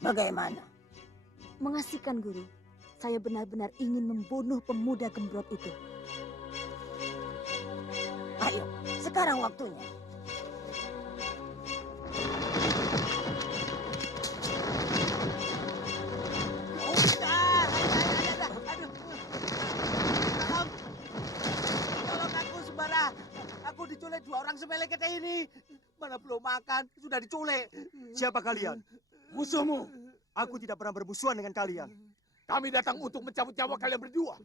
Bagaimana? Mengasihkan, Guru. Saya benar-benar ingin membunuh pemuda gembrot itu. Ayo, sekarang waktunya. Aku diculik 2 orang semelek kita ini. Mana belum makan, sudah diculik. Siapa kalian? Musuhmu. Aku tidak pernah bermusuhan dengan kalian. Kami datang untuk mencabut nyawa kalian berdua.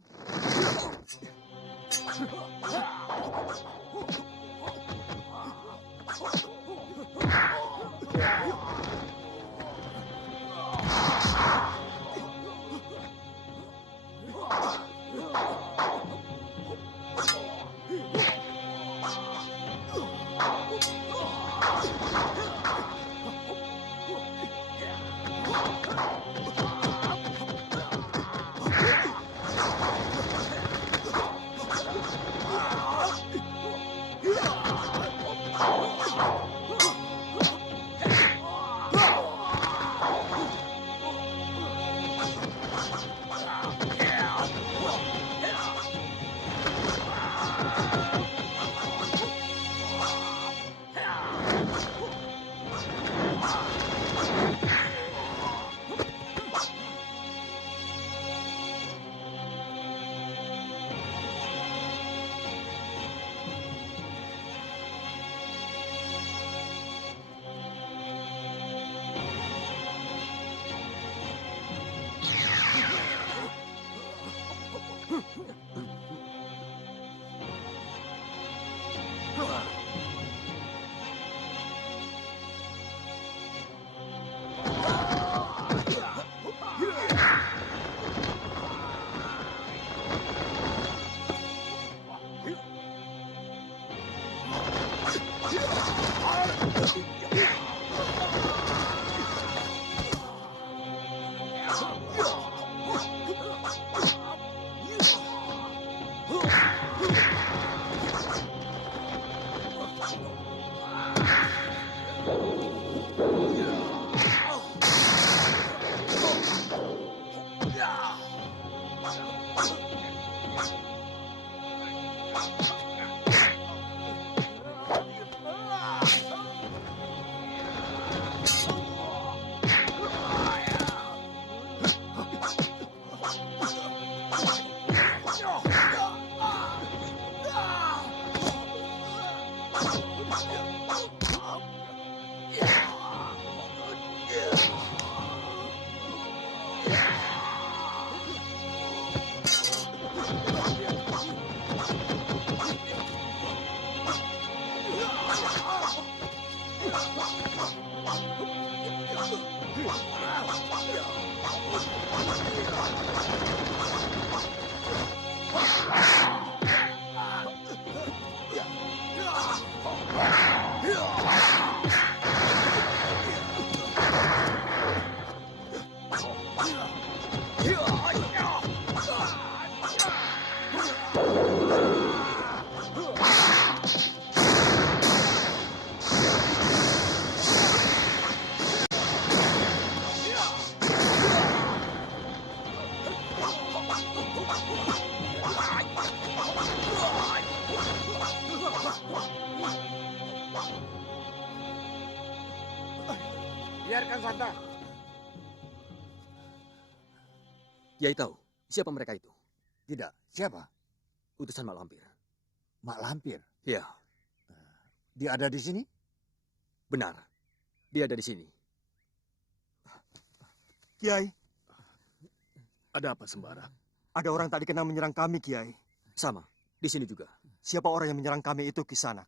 Biarkan Santa. Kiai tahu siapa mereka itu? Tidak, siapa? Utusan Mak Lampir. Mak Lampir? Ya. Dia ada di sini? Benar. Dia ada di sini. Kiai, ada apa Sembara? ada orang tadi kena menyerang kami, Kiai. Sama, di sini juga. Siapa orang yang menyerang kami itu, Kisanak?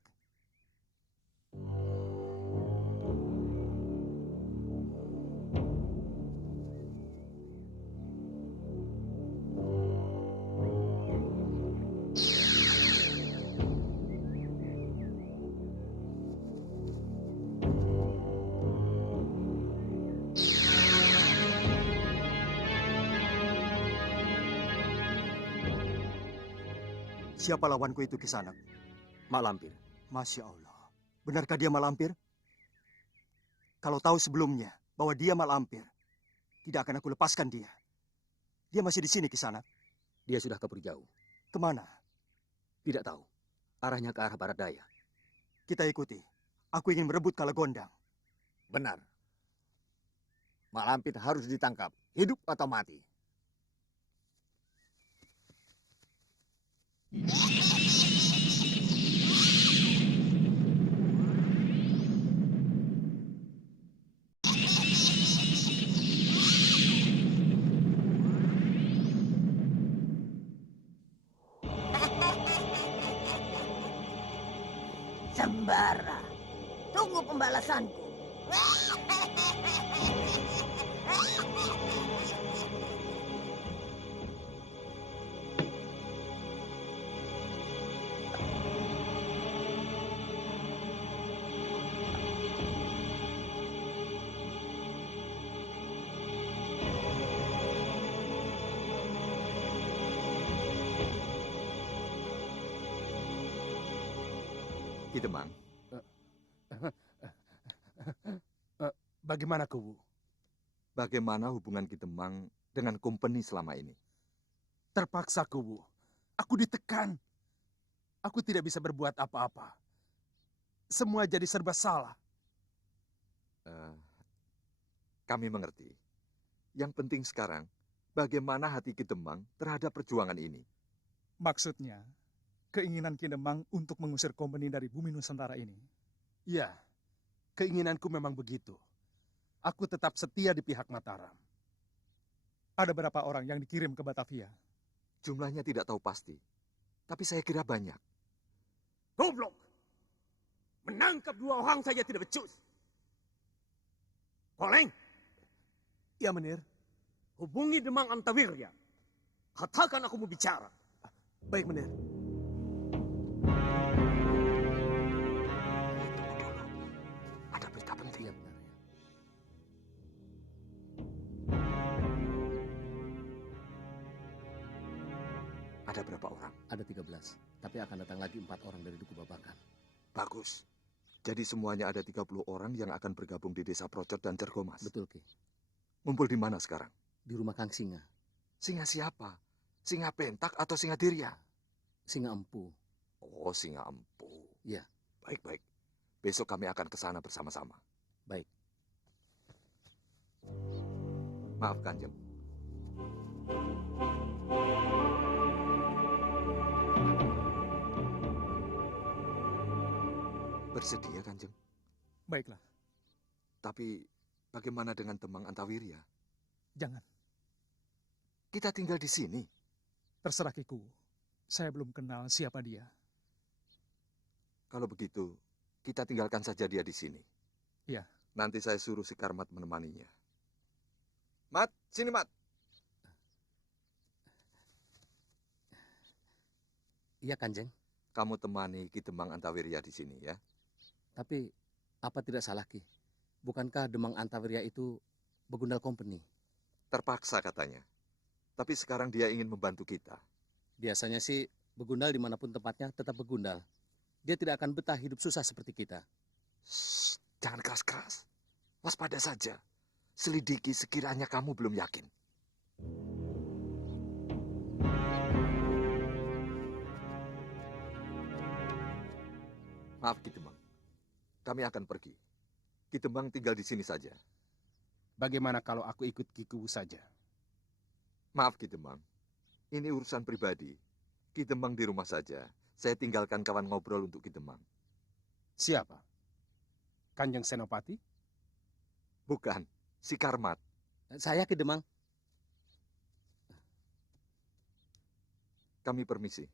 Siapa lawanku itu, Kisanak? Mak Lampir. Masya Allah. Benarkah dia Mak Lampir? Kalau tahu sebelumnya, bahwa dia malampir. Tidak akan aku lepaskan dia. Dia masih di sini, Kisanak. Dia sudah kabur jauh. Kemana? Tidak tahu. Arahnya ke arah barat daya. Kita ikuti. Aku ingin merebut Kalagondang. Benar. Mak Lampir harus ditangkap, hidup atau mati. Sembara, tunggu pembalasanku. Ki Demang, Bagaimana Kubu? bagaimana hubungan Ki Demang dengan company selama ini? Terpaksa Kubu. Aku ditekan. Aku tidak bisa berbuat apa-apa. Semua jadi serba salah. Eh, Kami mengerti. Yang penting sekarang, bagaimana hati Ki Demang terhadap perjuangan ini? Maksudnya, keinginan Ki Demang untuk mengusir company dari bumi Nusantara ini. Ya, keinginanku memang begitu. Aku tetap setia di pihak Mataram. Ada berapa orang yang dikirim ke Batavia? Jumlahnya tidak tahu pasti, tapi saya kira banyak. Goblok! Menangkap 2 orang saja tidak becus. Koleng, Ya, Menir. hubungi Demang Antawirya. Katakan aku mau bicara. Baik, Menir. Ada berita penting. Ada berapa orang? Ada 13, tapi akan datang lagi 4 orang dari Duku Babakan. Bagus. Jadi semuanya ada 30 orang yang akan bergabung di desa Procot dan Cergomas. Betul, Ki. Ngumpul di mana sekarang? Di rumah Kang Singa. Singa siapa? Singa Pentak atau Singa Dirya? Singa Empu. Oh, Singa Empu. Iya. Baik-baik. Besok kami akan ke sana bersama-sama. Baik. Maaf, Kanjeng. Bersedia, Kanjeng. Baiklah, Tapi bagaimana dengan Demang Antawirya? jangan. Kita tinggal di sini. Terserah Kiku. Saya belum kenal siapa dia. Kalau begitu, kita tinggalkan saja dia di sini. Iya. Nanti saya suruh si Karmat menemaninya. Mat, sini Mat. Iya, Kanjeng. Kamu temani Ki Demang Antawirya di sini ya. Tapi apa tidak salah, Ki? Bukankah Demang Antawirya itu Begundal Company? Terpaksa katanya. Tapi sekarang dia ingin membantu kita. Biasanya sih Begundal dimanapun tempatnya tetap Begundal. Dia tidak akan betah hidup susah seperti kita. Shh, jangan keras-keras. Waspada saja. Selidiki sekiranya kamu belum yakin. Maaf Ki Demang. Kami akan pergi. Ki Demang tinggal di sini saja. Bagaimana kalau aku ikut Ki Kubu saja? Maaf Ki Demang. Ini urusan pribadi. Ki Demang di rumah saja. Saya tinggalkan kawan ngobrol untuk Ki Demang. Siapa? Kanjeng Senopati? Bukan, si Karmat. Saya, Ki Demang. Kami permisi.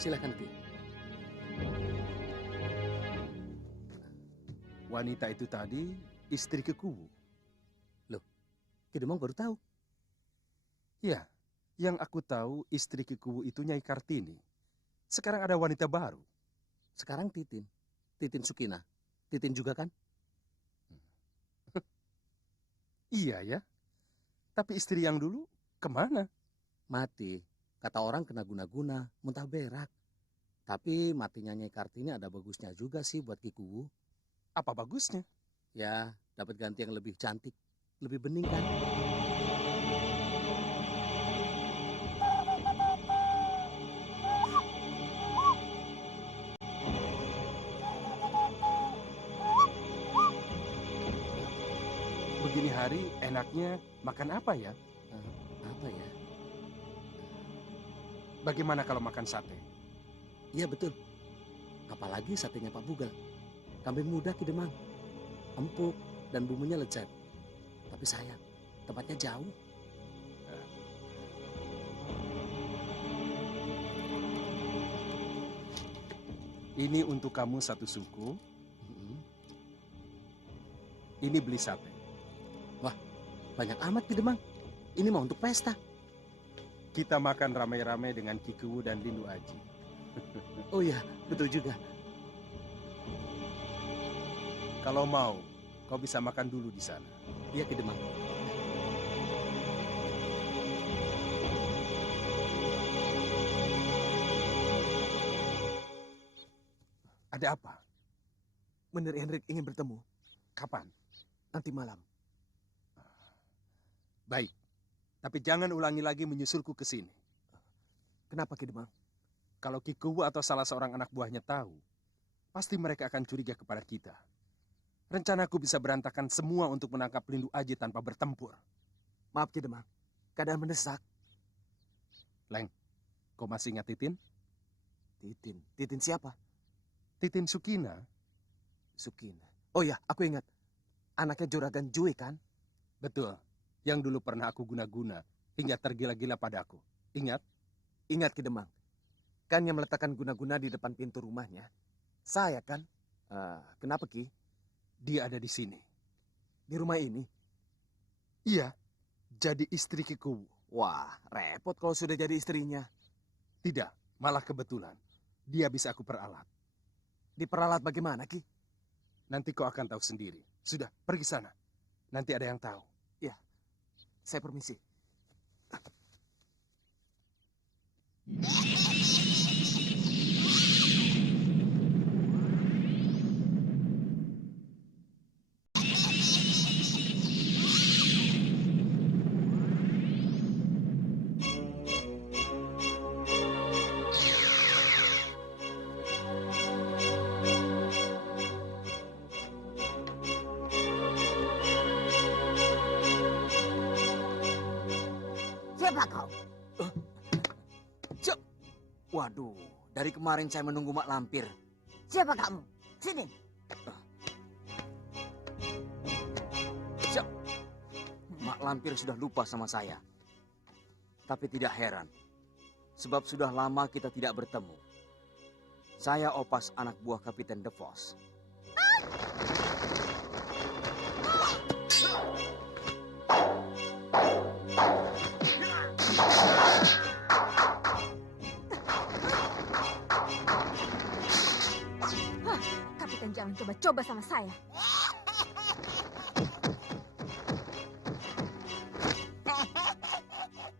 Silakan, Ki. Wanita itu tadi istri Ki Kubu. Ki Demang baru tahu. Ya, yang aku tahu istri Ki Kubu itu Nyai Kartini. Sekarang ada wanita baru. Sekarang Titin. Titin Sukina. Titin juga kan? Iya ya. Tapi istri yang dulu kemana? Mati. Kata orang kena guna-guna, muntah berak. Tapi matinya Nyai Kartini ada bagusnya juga sih buat Ki Kuwu. Apa bagusnya? Ya, dapat ganti yang lebih cantik, lebih bening kan? Begini hari enaknya makan apa ya? Apa ya? Bagaimana kalau makan sate? Iya betul. Apalagi satenya Pak Bugal. Kambing muda Ki Demang. Empuk dan bumbunya lezat. Tapi sayang, tempatnya jauh. Ini untuk kamu satu suku. Ini beli sate. Banyak amat Ki Demang. Ini mau untuk pesta. Kita makan ramai-ramai dengan Ki Kuwu dan Lindu Aji. Oh iya, betul juga. Kalau mau, kau bisa makan dulu di sana. Iya Ki Demang. Ada apa? Menir Henrik ingin bertemu. Kapan? Nanti malam. Baik. Tapi jangan ulangi lagi menyusulku ke sini. Kenapa Ki Demang? Kalau Ki Kuwu atau salah seorang anak buahnya tahu, pasti mereka akan curiga kepada kita. Rencanaku bisa berantakan semua untuk menangkap Lindu Aji tanpa bertempur. Maaf Ki Demang, keadaan mendesak. Leng, kau masih ingat Titin? Titin. Titin siapa? Titin Sukina. Sukina. Oh ya, aku ingat. Anaknya Juragan Jui kan? Betul. Yang dulu pernah aku guna-guna hingga tergila-gila padaku. Ingat? Ingat Ki Demang. Kan yang meletakkan guna-guna di depan pintu rumahnya. Saya kan? Kenapa Ki? Dia ada di sini. Di rumah ini? Iya, jadi istri Ki Kuwu. Wah, repot kalau sudah jadi istrinya. Tidak, malah kebetulan. Dia bisa aku peralat. Diperalat bagaimana Ki? Nanti kau akan tahu sendiri. Sudah, pergi sana. Nanti ada yang tahu. Saya permisi. Siapa kau? Waduh, dari kemarin saya menunggu Mak Lampir. Siapa kamu? Sini. Mak Lampir sudah lupa sama saya. Tapi tidak heran. Sebab sudah lama kita tidak bertemu. Saya Opas, anak buah Kapiten De Vos. Kapiten jangan coba-coba sama saya.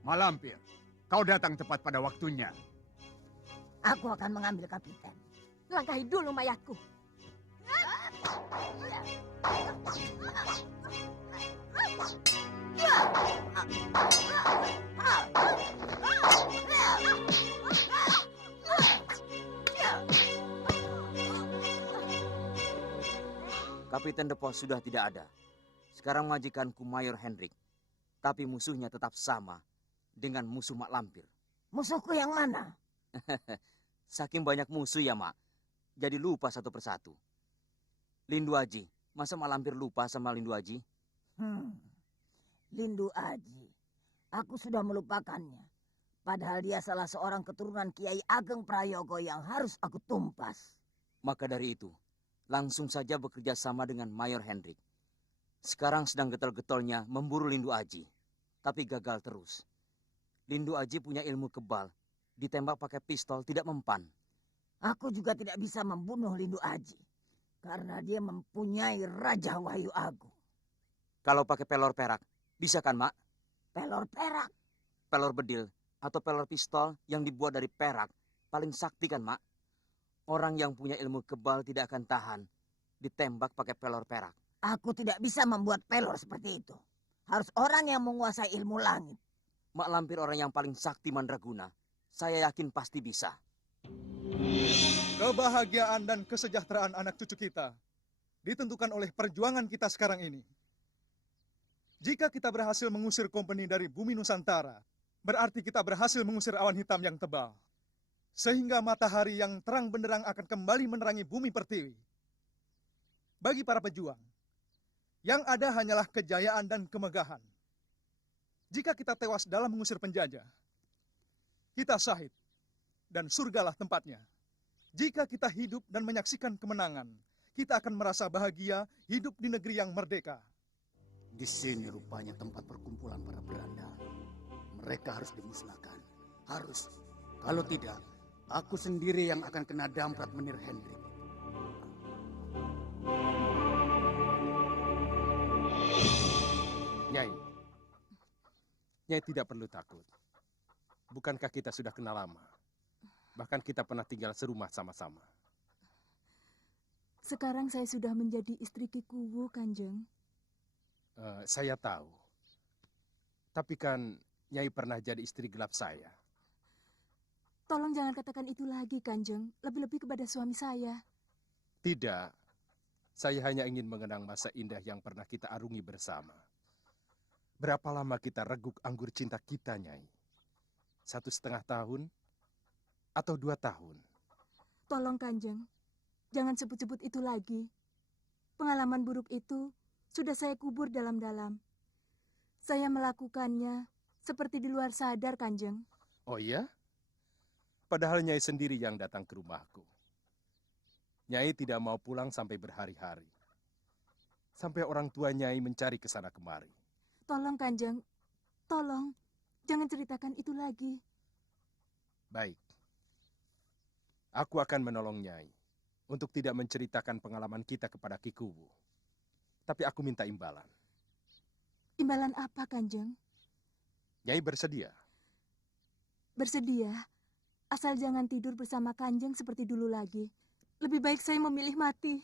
Malampir, kau datang tepat pada waktunya. Aku akan mengambil kapiten. Langkahi dulu mayatku. Kapiten De Vos sudah tidak ada. Sekarang majikanku Mayor Hendrik. Tapi musuhnya tetap sama dengan musuh Mak Lampir. Musuhku yang mana? Saking banyak musuh ya, Mak. Jadi lupa satu persatu. Lindu Aji. Masa Mak Lampir lupa sama Lindu Aji? Lindu Aji. Aku sudah melupakannya. Padahal dia salah seorang keturunan Kiai Ageng Prayogo yang harus aku tumpas. Maka dari itu, langsung saja bekerja sama dengan Mayor Hendrik. Sekarang sedang getol-getolnya memburu Lindu Aji. Tapi gagal terus. Lindu Aji punya ilmu kebal. Ditembak pakai pistol tidak mempan. Aku juga tidak bisa membunuh Lindu Aji. Karena dia mempunyai Raja Wahyu Agung. Kalau pakai pelor perak, bisa kan, Mak? Pelor perak? Pelor bedil atau pelor pistol yang dibuat dari perak paling sakti kan, Mak? Orang yang punya ilmu kebal tidak akan tahan ditembak pakai pelor perak. Aku tidak bisa membuat pelor seperti itu. Harus orang yang menguasai ilmu langit. Mak Lampir orang yang paling sakti mandraguna. Saya yakin pasti bisa. Kebahagiaan dan kesejahteraan anak cucu kita ditentukan oleh perjuangan kita sekarang ini. Jika kita berhasil mengusir kompeni dari bumi Nusantara, berarti kita berhasil mengusir awan hitam yang tebal. Sehingga matahari yang terang benderang akan kembali menerangi bumi pertiwi. Bagi para pejuang, yang ada hanyalah kejayaan dan kemegahan. Jika kita tewas dalam mengusir penjajah, kita syahid dan surgalah tempatnya. Jika kita hidup dan menyaksikan kemenangan, kita akan merasa bahagia hidup di negeri yang merdeka. Di sini rupanya tempat perkumpulan para berandal. Mereka harus dimusnahkan. Harus. Kalau tidak, aku sendiri yang akan kena damprat Menir Hendrik. Nyai. Nyai tidak perlu takut. Bukankah kita sudah kenal lama? Bahkan kita pernah tinggal serumah sama-sama. Sekarang saya sudah menjadi istri Ki Kuwu, Kanjeng. Saya tahu. Tapi kan Nyai pernah jadi istri gelap saya. Tolong jangan katakan itu lagi, Kanjeng. Lebih-lebih kepada suami saya. Tidak. Saya hanya ingin mengenang masa indah yang pernah kita arungi bersama. Berapa lama kita reguk anggur cinta kita, Nyai? 1,5 tahun? Atau 2 tahun? Tolong, Kanjeng. Jangan sebut-sebut itu lagi. Pengalaman buruk itu sudah saya kubur dalam-dalam. Saya melakukannya seperti di luar sadar, Kanjeng. Oh iya? Padahal Nyai sendiri yang datang ke rumahku. Nyai tidak mau pulang sampai berhari-hari. Sampai orang tua Nyai mencari ke sana kemari. Tolong, Kanjeng. Tolong. Jangan ceritakan itu lagi. Baik. Aku akan menolong Nyai untuk tidak menceritakan pengalaman kita kepada Ki Kuwu. Tapi aku minta imbalan. Imbalan apa, Kanjeng? Nyai bersedia? Bersedia. Asal jangan tidur bersama Kanjeng seperti dulu lagi. Lebih baik saya memilih mati.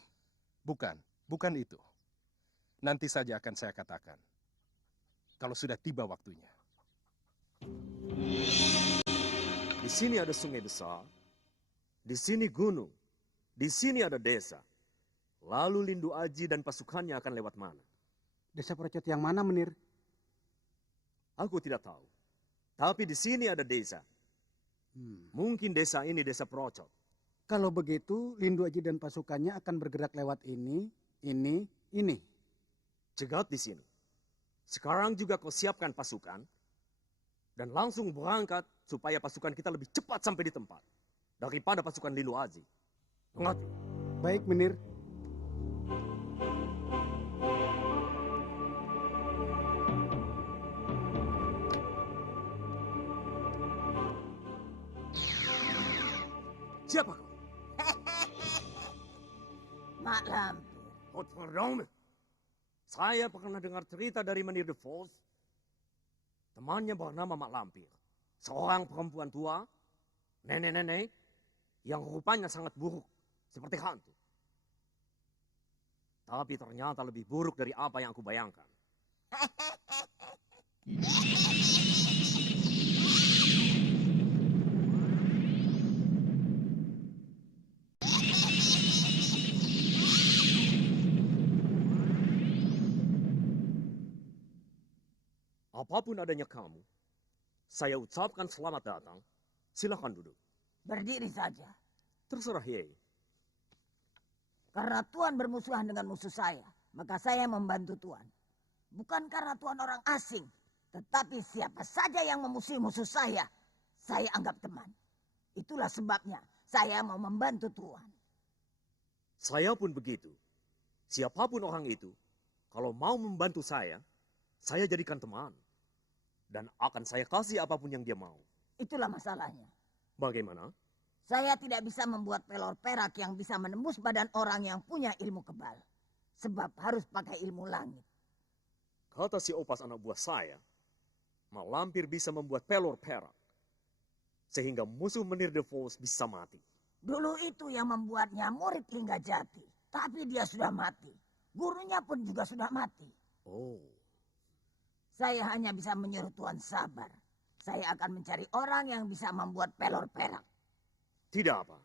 Bukan itu. Nanti saja akan saya katakan. Kalau sudah tiba waktunya. Di sini ada sungai besar, di sini gunung, di sini ada desa. Lalu Lindu Aji dan pasukannya akan lewat mana? Desa Procot yang mana, Menir? Aku tidak tahu. Tapi di sini ada desa. Mungkin desa ini desa Procot. Kalau begitu, Lindu Aji dan pasukannya akan bergerak lewat ini. Cegat di sini. Sekarang juga kau siapkan pasukan dan langsung berangkat supaya pasukan kita lebih cepat sampai di tempat daripada pasukan Lindu Aji. Mengerti? Baik, Menir. Siapa kau? Mak Lampir. Godverdomme. Saya pernah dengar cerita dari Menir de Vos. Temannya bernama Mak Lampir. Seorang perempuan tua, nenek-nenek, yang rupanya sangat buruk, seperti hantu. Tapi ternyata lebih buruk dari apa yang aku bayangkan. Apapun adanya kamu, saya ucapkan selamat datang. Silakan duduk. Berdiri saja. Terserah, Yei. Karena Tuan bermusuhan dengan musuh saya, maka saya membantu Tuan. Bukan karena Tuan orang asing, tetapi siapa saja yang memusuhi musuh saya anggap teman. Itulah sebabnya saya mau membantu Tuan. Saya pun begitu. Siapapun orang itu, kalau mau membantu saya jadikan teman. Dan akan saya kasih apapun yang dia mau. Itulah masalahnya. Bagaimana? Saya tidak bisa membuat pelor perak yang bisa menembus badan orang yang punya ilmu kebal. Sebab harus pakai ilmu langit. Kata si Opas anak buah saya, Mak Lampir bisa membuat pelor perak. Sehingga musuh Menir the Falls bisa mati. Dulu itu yang membuatnya murid Lingga Jati. Tapi dia sudah mati. Gurunya pun juga sudah mati. Oh. Saya hanya bisa menyuruh Tuan sabar. Saya akan mencari orang yang bisa membuat pelor perak. Tidak apa.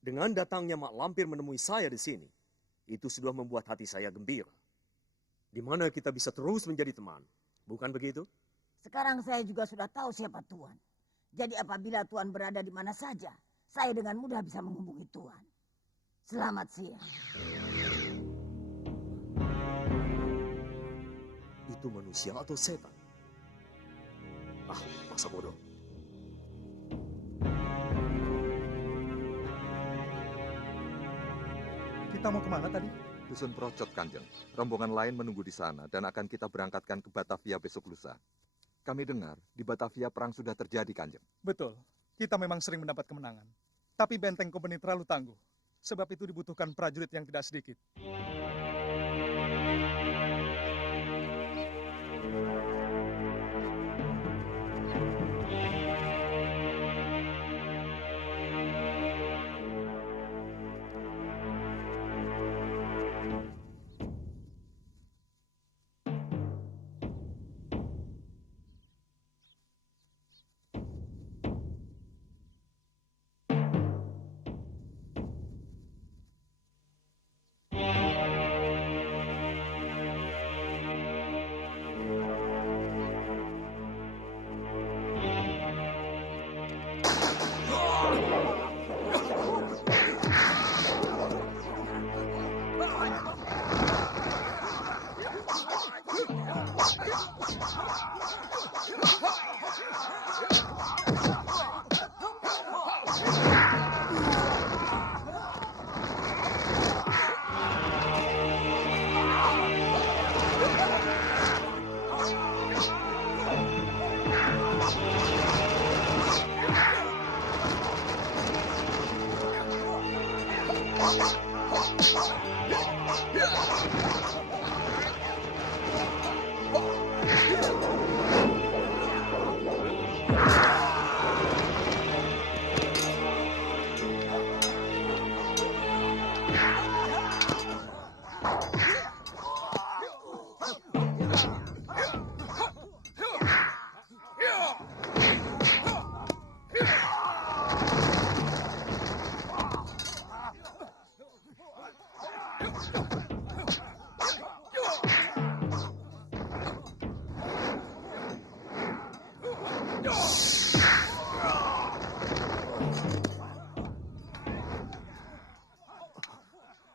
Dengan datangnya Mak Lampir menemui saya di sini, itu sudah membuat hati saya gembira. Di mana kita bisa terus menjadi teman. Bukan begitu? Sekarang saya juga sudah tahu siapa Tuan. Jadi apabila Tuan berada di mana saja, saya dengan mudah bisa menghubungi Tuan. Selamat siang. Itu manusia atau setan? Ah, masa bodoh. Kita mau kemana tadi? Dusun Procot, Kanjeng. Rombongan lain menunggu di sana dan akan kita berangkatkan ke Batavia besok lusa. Kami dengar di Batavia perang sudah terjadi, Kanjeng. Betul, kita memang sering mendapat kemenangan. Tapi benteng kompeni terlalu tangguh. Sebab itu dibutuhkan prajurit yang tidak sedikit.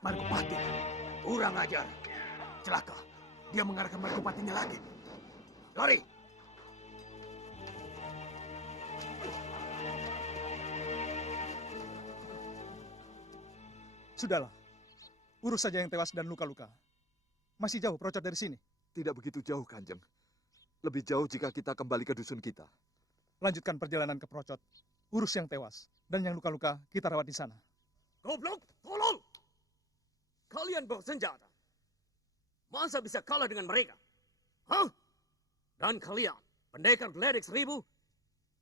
Margopati, kurang ajar. Celaka, dia mengarahkan Margopatinya lagi. Lari! Sudahlah, urus saja yang tewas dan luka-luka. Masih jauh Procot dari sini. Tidak begitu jauh, Kanjeng. Lebih jauh jika kita kembali ke dusun kita. Lanjutkan perjalanan ke Procot. Urus yang tewas. Dan yang luka-luka kita rawat di sana. Goblok, tolol! Kalian bersenjata. Masa bisa kalah dengan mereka? Hah? Dan kalian, pendekar geledek 1000,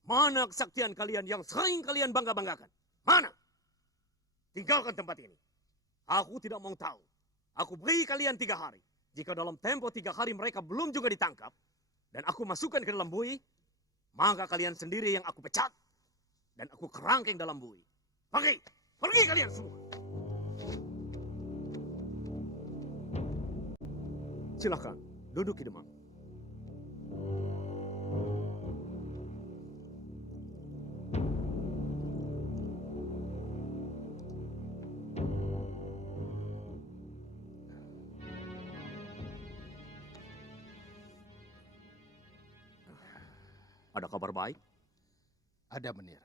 mana kesaktian kalian yang sering kalian bangga-banggakan? Mana? Tinggalkan tempat ini. Aku tidak mau tahu. Aku beri kalian 3 hari. Jika dalam tempo 3 hari mereka belum juga ditangkap, dan aku masukkan ke dalam bui, maka kalian sendiri yang aku pecat, dan aku kerangkeng dalam bui. Pergi! Pergi kalian semua! Silakan, duduk di demam. Ada kabar baik? Ada, Menir.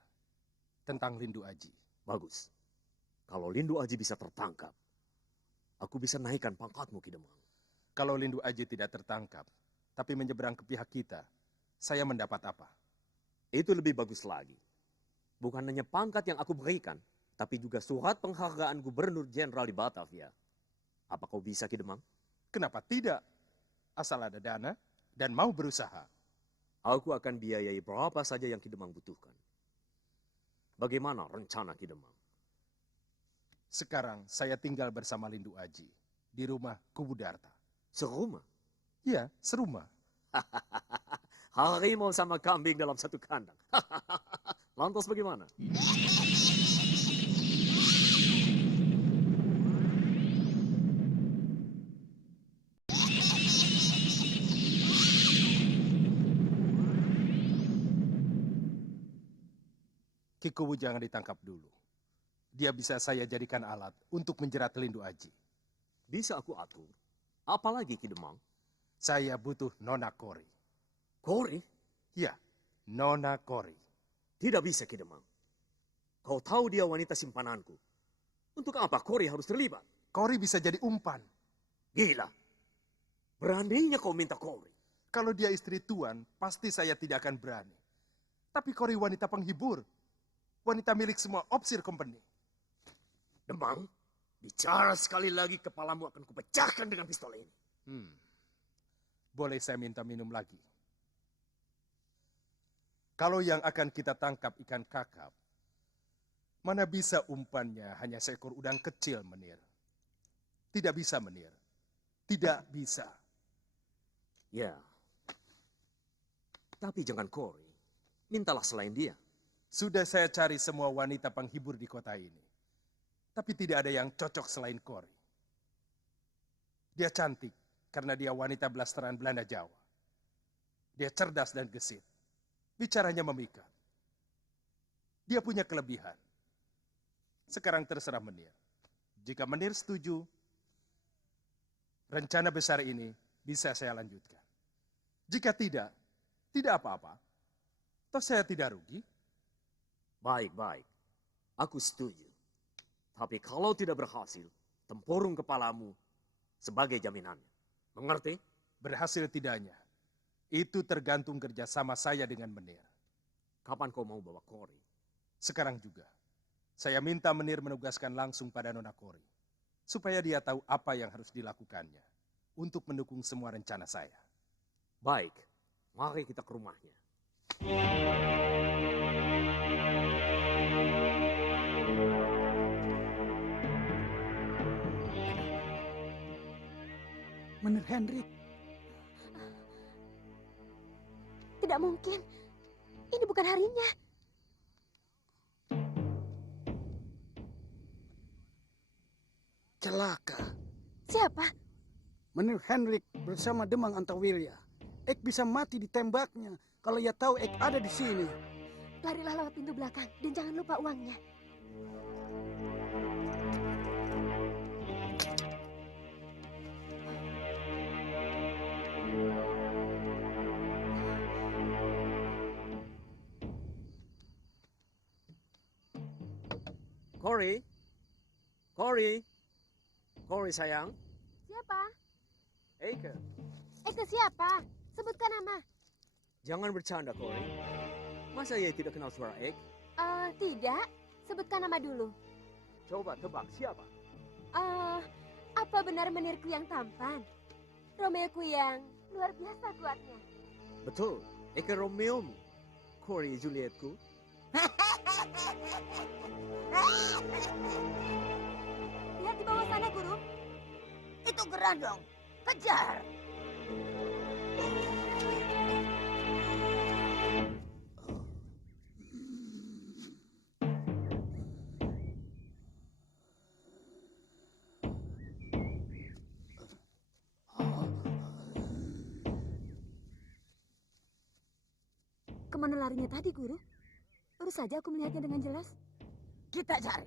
Tentang Lindu Aji. Bagus. Kalau Lindu Aji bisa tertangkap, aku bisa naikkan pangkatmu, Ki Demang. Kalau Lindu Aji tidak tertangkap, tapi menyeberang ke pihak kita, saya mendapat apa? Itu lebih bagus lagi. Bukan hanya pangkat yang aku berikan, tapi juga surat penghargaan gubernur jenderal di Batavia. Apa kau bisa, Ki Demang? Kenapa tidak? Asal ada dana dan mau berusaha. Aku akan biayai berapa saja yang Ki Demang butuhkan. Bagaimana rencana Ki Demang? Sekarang saya tinggal bersama Lindu Aji di rumah Kubu Darta. Serumah? Iya, serumah. Harimau sama kambing dalam satu kandang. Lantas bagaimana? Ki Kubu jangan ditangkap dulu. Dia bisa saya jadikan alat untuk menjerat Lindu Aji. Bisa aku atur. Apalagi Ki Demang? Saya butuh Nona Kori. Kori? Ya, Nona Kori. Tidak bisa, Ki Demang. Kau tahu dia wanita simpananku. Untuk apa Kori harus terlibat? Kori bisa jadi umpan. Gila. Beraninya kau minta Kori. Kalau dia istri tuan, pasti saya tidak akan berani. Tapi Kori wanita penghibur. Wanita milik semua Opsir Company. Demang, bicara sekali lagi kepalamu akan kupecahkan dengan pistol ini. Boleh saya minta minum lagi? Kalau yang akan kita tangkap ikan kakap, mana bisa umpannya hanya seekor udang kecil, Menir? Tidak bisa, Menir. Tidak bisa. Ya. Tapi jangan Kori. Mintalah selain dia. Sudah saya cari semua wanita penghibur di kota ini. Tapi tidak ada yang cocok selain Kori. Dia cantik karena dia wanita blasteran Belanda Jawa. Dia cerdas dan gesit. Bicaranya memikat. Dia punya kelebihan. Sekarang terserah Menir. Jika Menir setuju, rencana besar ini bisa saya lanjutkan. Jika tidak, tidak apa-apa. Toh saya tidak rugi. Baik. Aku setuju. Tapi kalau tidak berhasil, tempurung kepalamu sebagai jaminannya. Mengerti? Berhasil tidaknya, itu tergantung kerjasama saya dengan Menir. Kapan kau mau bawa Kori? Sekarang juga. Saya minta Menir menugaskan langsung pada Nona Kori. Supaya dia tahu apa yang harus dilakukannya. Untuk mendukung semua rencana saya. Baik, mari kita ke rumahnya. Menir Hendrik. Tidak mungkin. Ini bukan harinya. Celaka. Siapa? Menir Hendrik bersama Demang Antawirya. Ek bisa mati ditembaknya kalau ia tahu Ek ada di sini. Larilah lewat pintu belakang dan jangan lupa uangnya. Kori sayang. Siapa? Eike. Eke siapa? Sebutkan nama. Jangan bercanda, Kori. Masa ia tidak kenal suara Ek? Tidak. Sebutkan nama dulu. Coba tebak siapa? Apa benar menirku yang tampan? Romeoku yang luar biasa kuatnya. Betul. Eke Romeomu. Kori Julietku. Lihat di bawah sana, Guru. Itu Gerandong. Kejar. Kemana larinya tadi, Guru? Baru saja aku melihatnya dengan jelas. Kita cari.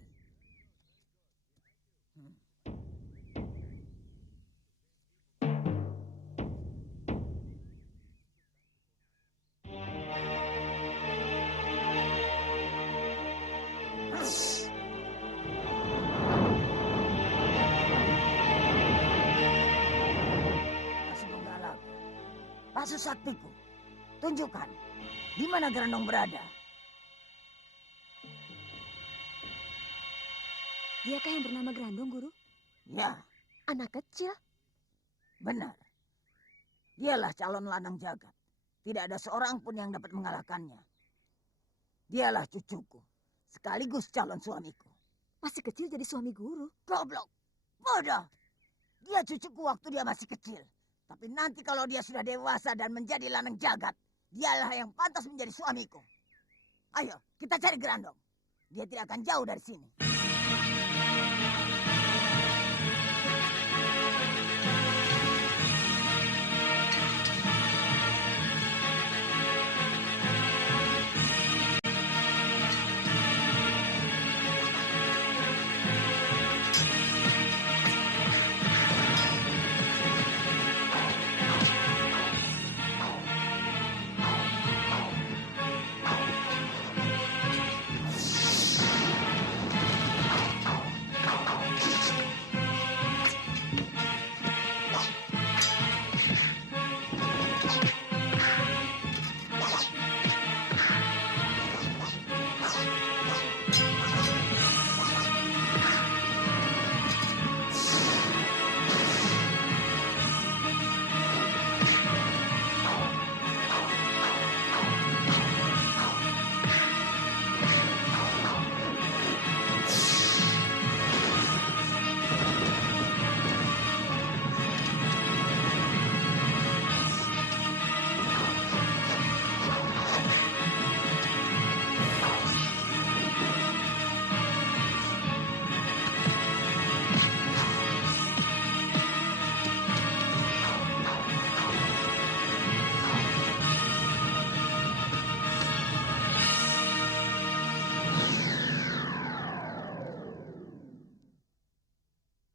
Masih menggalak. Pasu saktiku. Tunjukkan. Di mana Gerandong berada? Diakah yang bernama Grandong, Guru? Ya, Anak kecil? benar. Dialah calon lanang jagat. Tidak ada seorang pun yang dapat mengalahkannya. Dialah cucuku, sekaligus calon suamiku. Masih kecil jadi suami Guru. Goblok, bodoh. Dia cucuku waktu dia masih kecil. Tapi nanti kalau dia sudah dewasa dan menjadi lanang jagat, dialah yang pantas menjadi suamiku. Ayo, kita cari Grandong. Dia tidak akan jauh dari sini.